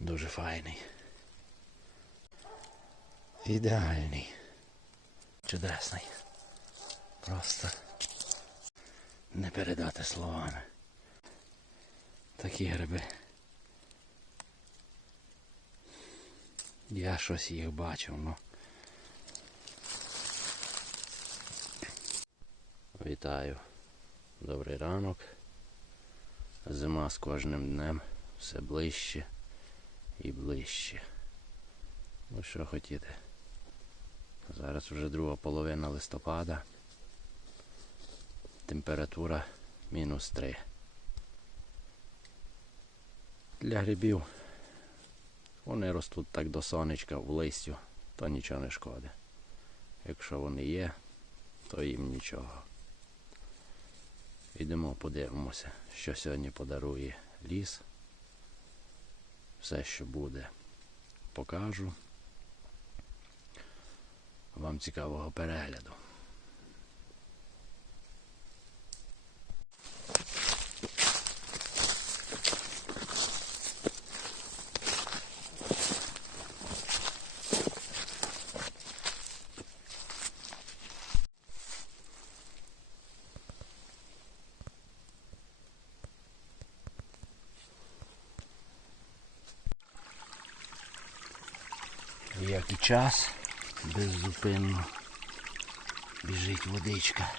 Дуже файний. Ідеальний. Чудесний. Просто не передати словами. Такі гриби. Я щось їх бачив, ну. Вітаю. Добрий ранок. Зима з кожним днем все ближче і ближче. Ну що хотіти. Зараз вже друга половина листопада. Температура мінус 3. Для грибів вони ростуть так до сонечка в листю, то нічого не шкодить. Якщо вони є, то їм нічого. Йдемо подивимося, що сьогодні подарує ліс. Все, що буде, покажу. Вам цікавого перегляду. Як і час, беззупинно біжить водичка.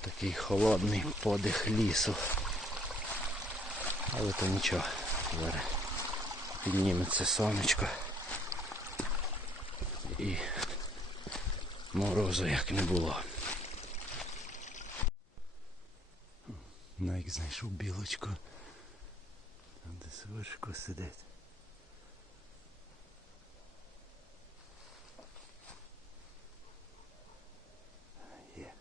Такий холодний подих лісу. Але то нічого. Зараз підніметься сонечко. І морозу як не було. Найк знайшов білочку. Свершко сидить. Є.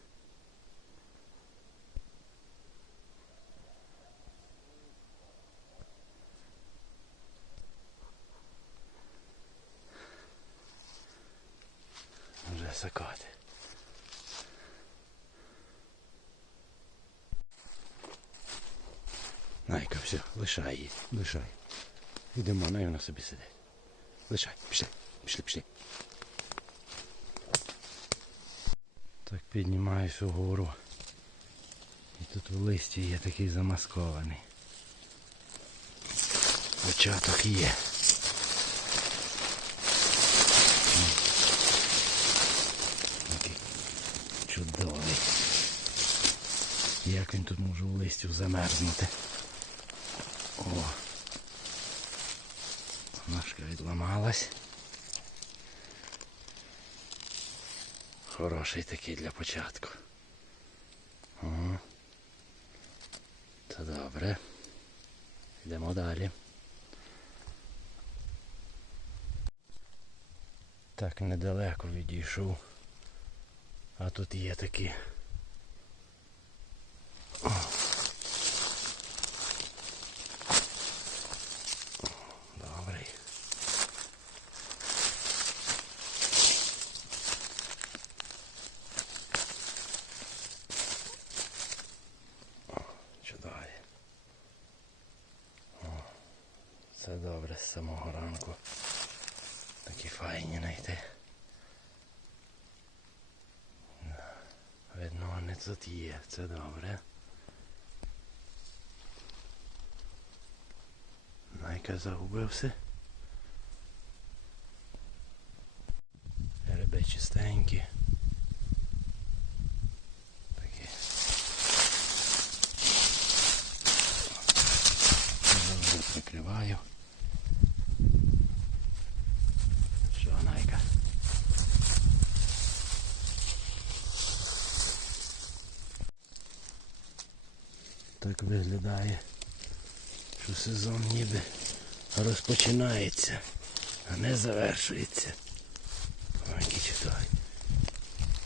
Вже закати. Найка, все, лишай її, лишай. Йдемо, най вона собі сидить. Лишай, пішли, пішли, пішли. Так піднімаюсь угору. І тут в листі є такий замаскований. Початок є. Такий чудовий. Як він тут може в листю замерзнути? О! Ножка відламалась. Хороший такий для початку. О. Це добре. Йдемо далі. Так недалеко відійшов. А тут є такі. О. Добрий. О, чудові. О, Це добре з самого ранку. Такі файні знайти. Видно, вони тут є, це добре. Найка загубився. Гриби чистенькі. Такі. Завжди прикриваю. Що, Найка? Так виглядає, що сезон ніби розпочинається, а не завершується. Ой, який чудовий.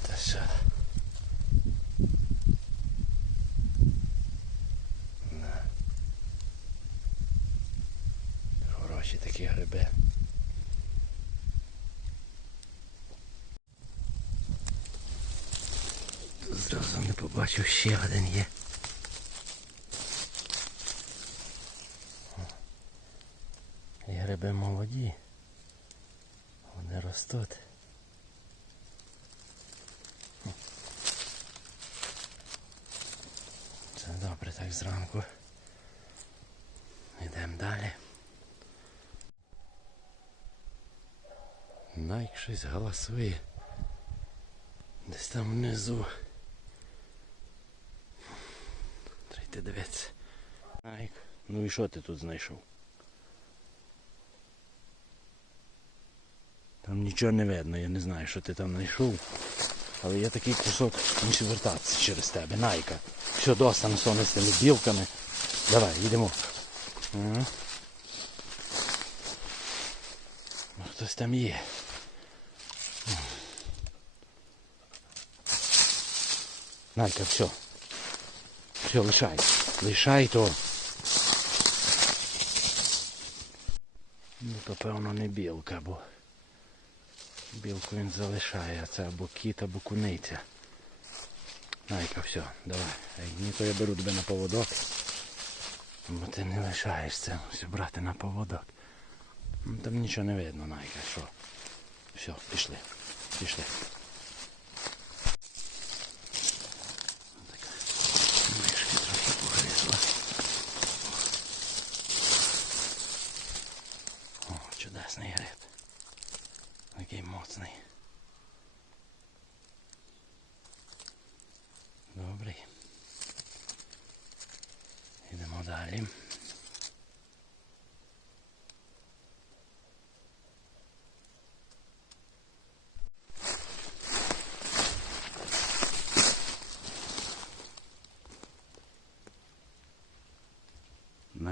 Та що? Хороші такі гриби. Зразу не побачив ще один є. Гриби молоді. Вони ростуть. Це добре так зранку. Йдемо далі. Найк щось галасує. Десь там внизу. Треба дивитися. Найк. Ну і що ти тут знайшов? Там нічого не видно, я не знаю, що ти там знайшов. Але є такий кусок, мусив вертатися через тебе. Найка. Все, достану соне з тими білками. Давай, йдемо. Ага. Ну, хтось там є. Найка, все. Все, лишай. Лишай то. Ну, то певно не білка, бо білку він залишає, а це або кіт, або куниця. Найка, все, давай. Ні, то я беру тебе на поводок. Бо ти не лишаєшся все брати на поводок. Ну, Там нічого не видно, Найка, що. Все, пішли. Пішли. Така мишки трохи погризла. О, чудесний гриб. Такий моцний. Добрий. Йдемо далі.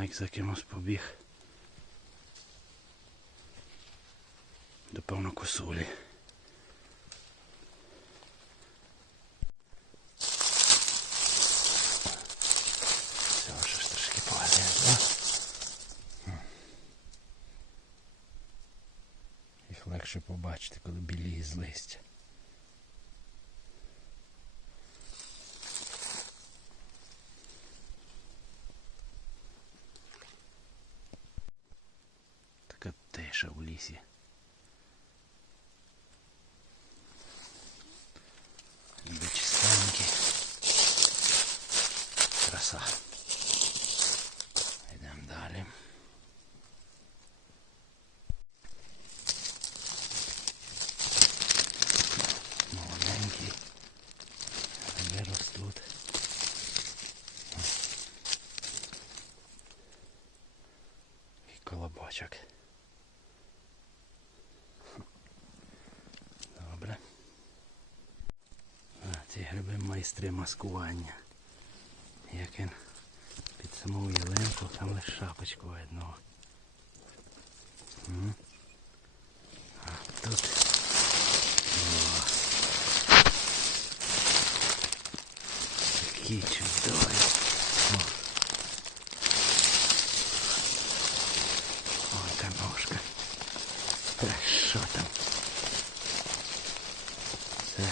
Найк за кимось побіг. До певно косулі. Легше побачити, коли білі з листя. Така тиша в лісі. Ніби чистенькі. Краса. Йдемо далі. Молоденькі. Вони ростуть. І колобочок. Добре. А, ці гриби майстри маскування. Як він під саму ялинку, там лише шапочку видно. А тут. О. Такі чудові. О. Ой, яка ножка. Та що там? Це.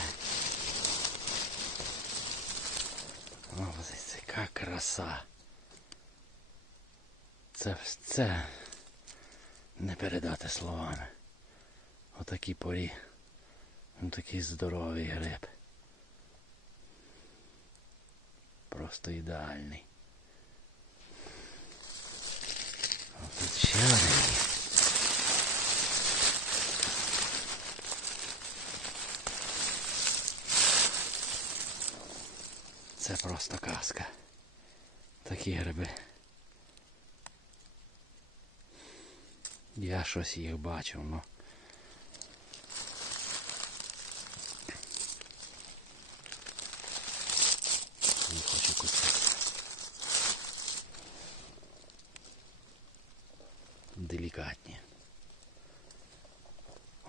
О, ось яка краса. Це, не передати словами. Отакій порі. Такий здоровий гриб. Просто ідеальний. А тут ще. Це просто казка. Такі гриби. Я щось їх бачив, ну. Не хочу купити. Делікатні.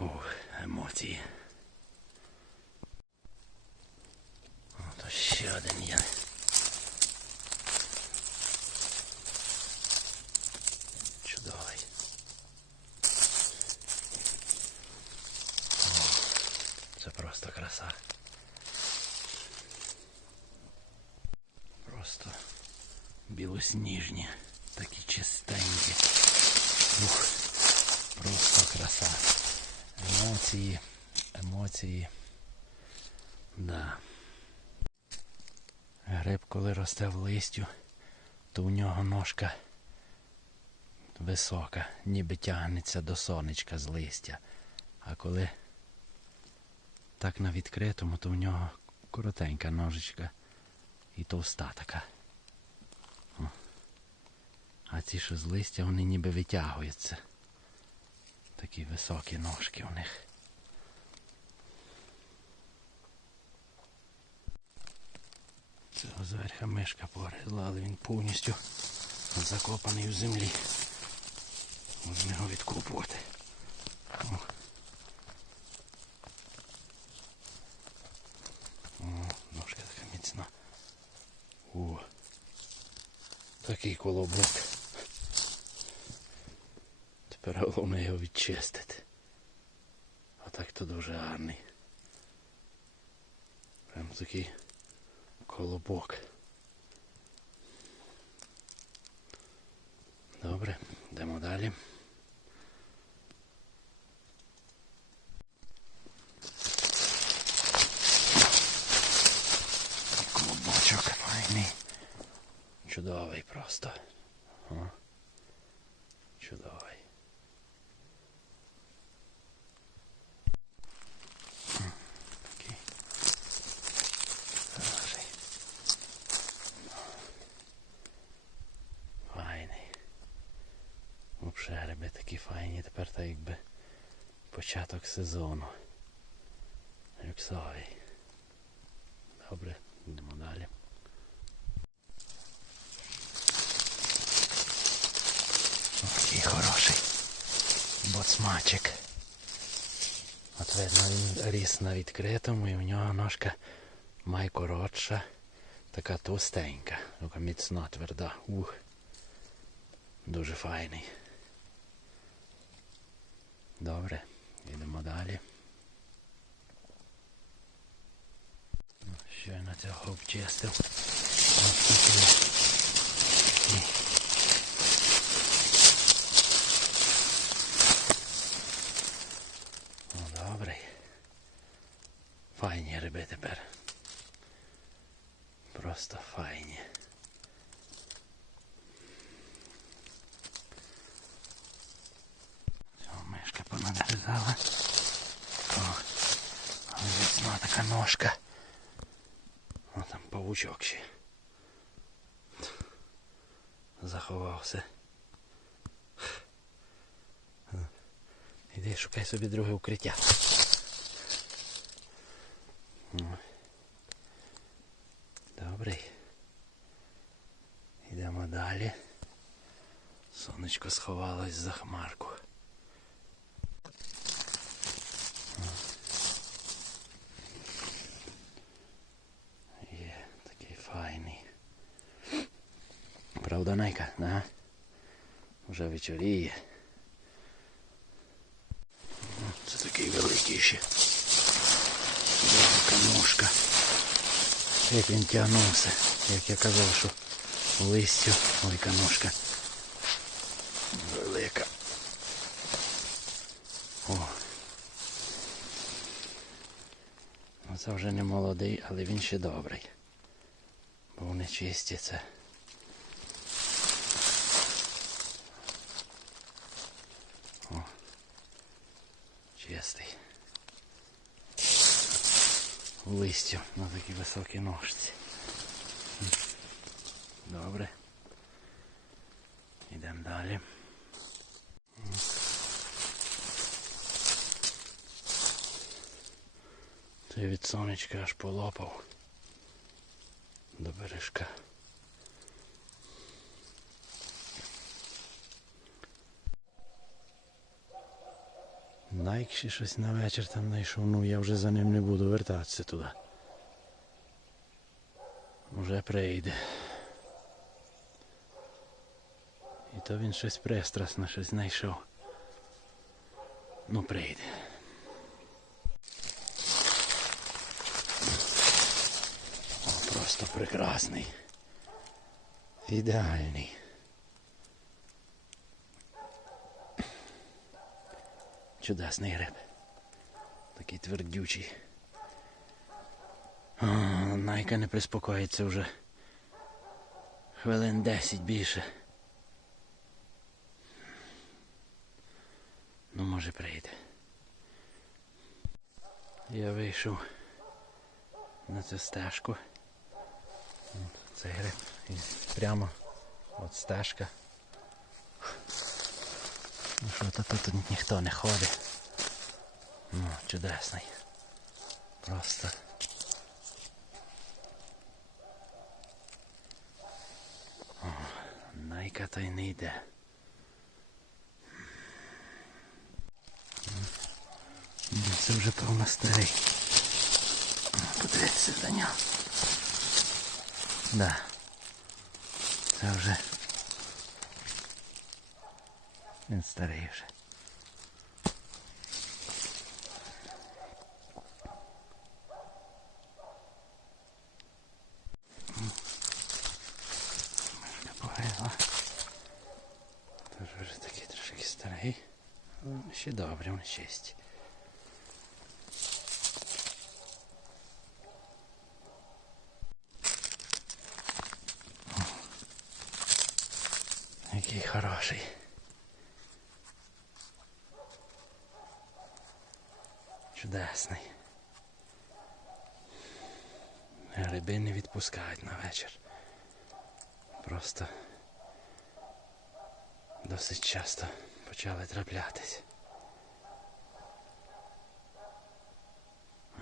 Ох, емоції. О, то ще один є. Чудовий. О, це просто краса. Просто білосніжні, такі чистенькі. Ух. краса. Емоції, емоції. Да. Гриб, коли росте в листю, то у нього ножка висока, ніби тягнеться до сонечка з листя. А коли так на відкритому, то в нього коротенька ножичка і товста така. О. А ці, що з листя, вони ніби витягуються. Такі високі ножки у них. Цього зверха мишка погризла, але він повністю закопаний в землі. Можна його відкопувати. О, ножка така міцна. О. Такий колобок. Тепер головне його відчистити. А так то дуже гарний. Прям такий колобок. Добре, йдемо далі. Колобочок файний. Чудовий просто. О. Чудовий. М, Такий. Хороший. Файний. Взагалі гриби такі файні. Тепер так якби початок сезону. Люксовий. Добре, йдемо далі. Такий хороший боцмачик. От видно, він ріс на відкритому і в нього ножка май коротша, така товстенька, така міцна, тверда. Ух. Дуже файний. Добре, йдемо далі. Щойно цього обчистив. Ось тут є. Такий. Ну, добрий. Файні гриби тепер. Просто файні. понадерзала. О, але міцна така ножка. О, там павучок ще. Заховався. Іди шукай собі друге укриття. О. Добрий. Йдемо далі. Сонечко сховалось за хмарку. Правда, Найка, да? Вже вечоріє. Це такий великий ще. Велика ножка. Як він тягнувся, як я казав, що листю велика ножка. Велика. О. Оце вже не молодий, але він ще добрий. Бо вони Листю на такій високій ножці. Добре. Йдемо далі. Це від сонечка аж полопав до бережка. Найк ще щось на вечір там знайшов, ну я вже за ним не буду вертатися туди. Уже прийде. І то він щось пристрасне, щось знайшов. Ну прийде. О, просто прекрасний. Ідеальний. Чудесний гриб. Такий твердючий. О, Найка не приспокоїться вже. Хвилин 10 більше. Ну, може прийде. Я вийшов на цю стежку. Цей гриб. І прямо от стежка. То тут ніхто не ходить. Ну, чудесний. Просто. О, найка то й не йде. Це вже певно старий. Подивіться до. Да. Це вже. Він старий вже. Тож вже такий трошки старий. Ще добре, він чисті. Який хороший. Чудесний. Гриби не відпускають на вечір. Просто досить часто почали траплятись.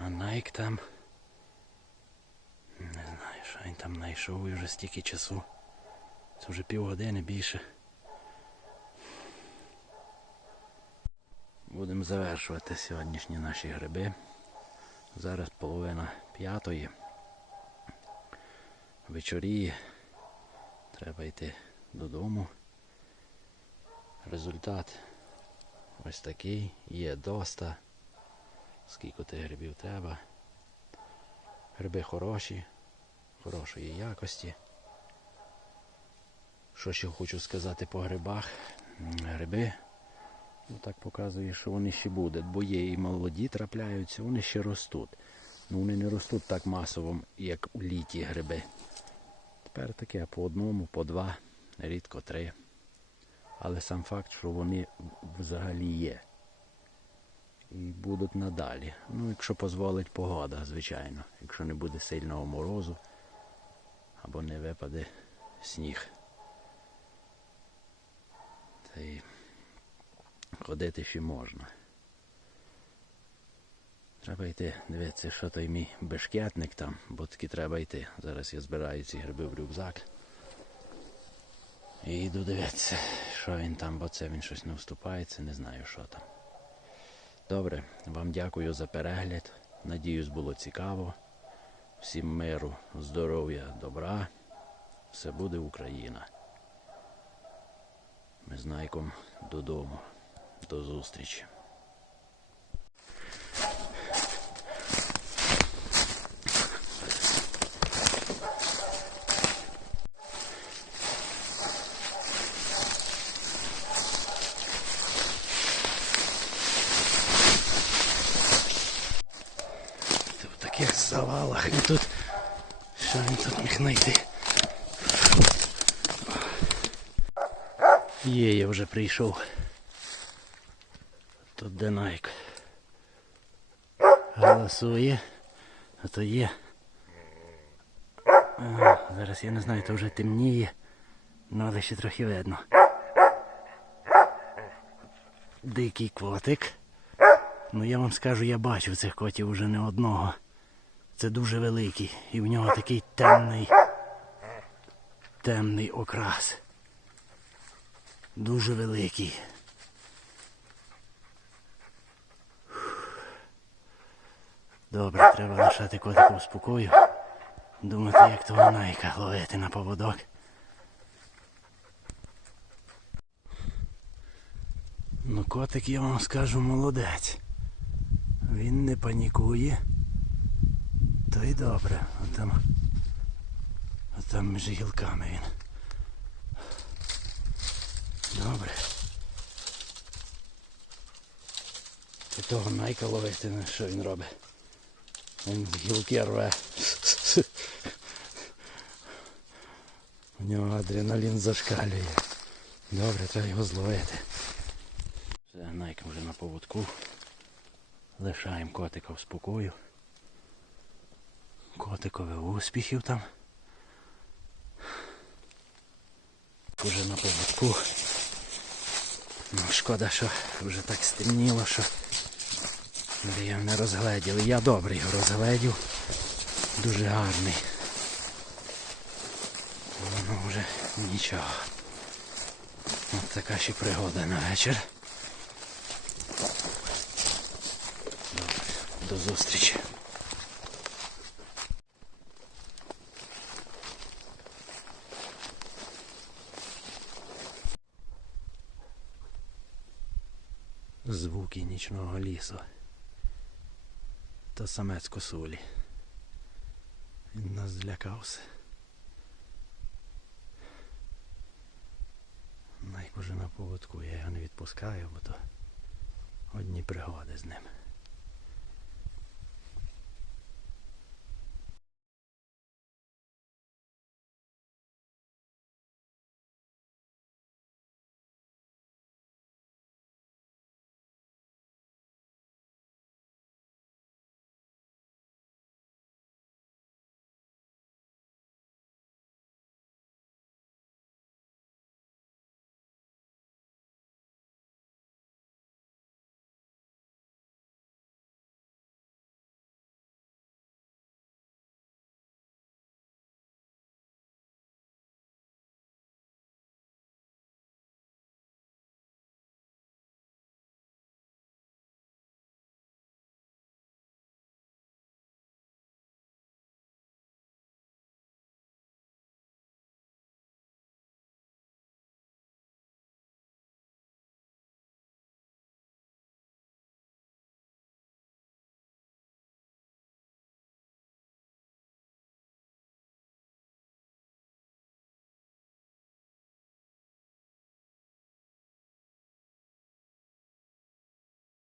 А Найк там. Не знаю, що він там знайшов і вже стільки часу. Це вже півгодини більше. Будемо завершувати сьогоднішні наші гриби. Зараз половина п'ятої. Вечоріє. Треба йти додому. Результат ось такий. Є доста. Скільки тих грибів треба. Гриби хороші, хорошої якості. Що ще хочу сказати по грибах? Гриби, ну так показує, що вони ще будуть, бо є і молоді трапляються, вони ще ростуть. Ну вони не ростуть так масово, як у літі гриби. Тепер таке по одному, по два, рідко три. Але сам факт, що вони взагалі є. І будуть надалі. Ну, якщо дозволить погода, звичайно. Якщо не буде сильного морозу або не випаде сніг. Та й ходити ще можна. Треба йти, дивитися, що той мій бешкетник там, бо таки треба йти. Зараз я збираю ці гриби в рюкзак. І йду дивитися, що він там, бо це він щось не вступається, не знаю, що там. Добре, вам дякую за перегляд. Надіюсь, було цікаво. Всім миру, здоров'я, добра. Все буде Україна. Ми з Найком додому. До зустрічі. Ти в таких завалах і тут. Що він тут міг знайти? Є, я вже прийшов. Тут де Найк. Голосує. А то є. А, зараз я не знаю, то вже темніє. Ну, але ще трохи видно. Дикий котик. Ну я вам скажу, я бачив цих котів уже не одного. Це дуже великий. І в нього такий темний. Темний окрас. Дуже великий. Добре, треба лишати котика в спокою. Думати, як того найка ловити на поводок. Ну, котик, я вам скажу, молодець. Він не панікує. То й добре. А там, а там між гілками він. Добре. того найка ловити, що він робить. Він гілки рве. У нього адреналін зашкалює. Добре, треба його зловити. Все, найка вже на поводку. Лишаємо котика в спокою. Котикове успіхів там. Уже на поводку. Ну, шкода, що вже так стемніло, що ви його не розгледіли. Я добре його розгледів. Дуже гарний. Воно вже нічого. От така ще пригода на вечір. Добре, до зустрічі. Звуки нічного лісу. Та самець косулі. Він нас злякався. Найк на поводку, я його не відпускаю, бо то одні пригоди з ним.